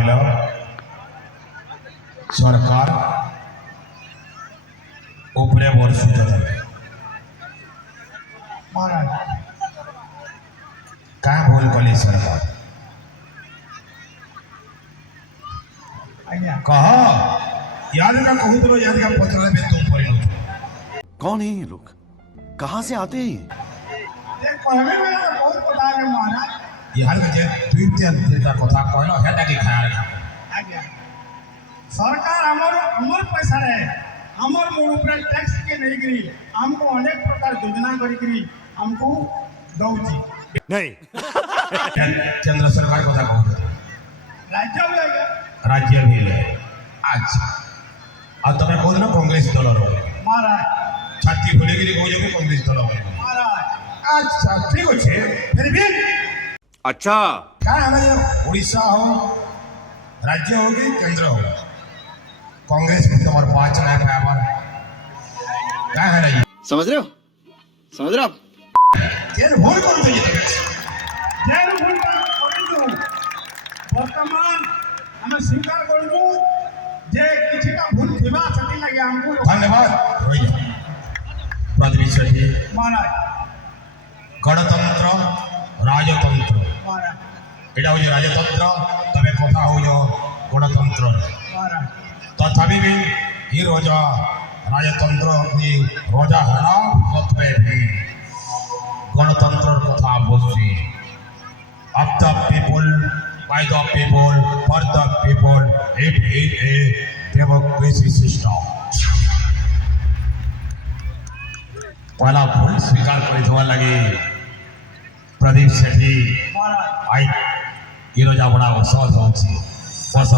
कहल सरकार उपरे वर्षुच महाराज क्या भूल कली सरकार आज्ञा कह याद का कहूँ तो याद का पचर में तुम परिणत कौन है ये लोग? कहाँ से आते हैं? ये कहवे में बहुत पता है महाराज यार के जे द्वितीय का कथा कहलो हेटा की ख्याल आज्ञा सरकार हमर पैसा रे हमर मोड़ ऊपर टैक्स के नहीं गिरी हमको अनेक प्रकार योजना करी हमको दौची नहीं। केंद्र सरकार कथा कहूँ राज्य में आज्ञा राज्य भी ले अच्छा अब तुम्हें कौन ना कांग्रेस दल रो महाराज छाती खोले के लिए कहो जो कांग्रेस दल हो महाराज अच्छा ठीक अच्छे फिर भी अच्छा क्या हमें उड़ीसा हो राज्य होगी केंद्र हो कांग्रेस भी तुम्हारे पाँच है पावर क्या है नहीं समझ रहे हो? समझ रहे हो आप? ये भूल कौन सी है जेल भूल करू वर्तमान हमें स्वीकार करू जे किसी का भूल थिबा सती लगे हमको धन्यवाद प्रतिविषय जी महाराज गणतंत्र राजतंत्र महाराज एटा हो राजतंत्र तबे कथा हो गणतंत्र महाराज तथापि भी ही रोजा राजतंत्र की रोजा हरा तत्वे भी गणतंत्र कथा बोलती of the people, by the people, for the people, it is a democracy system. पहला भूल स्वीकार कर लगे प्रदीप सेठी महाराज आई ये रोजा बड़ा असहज हो बस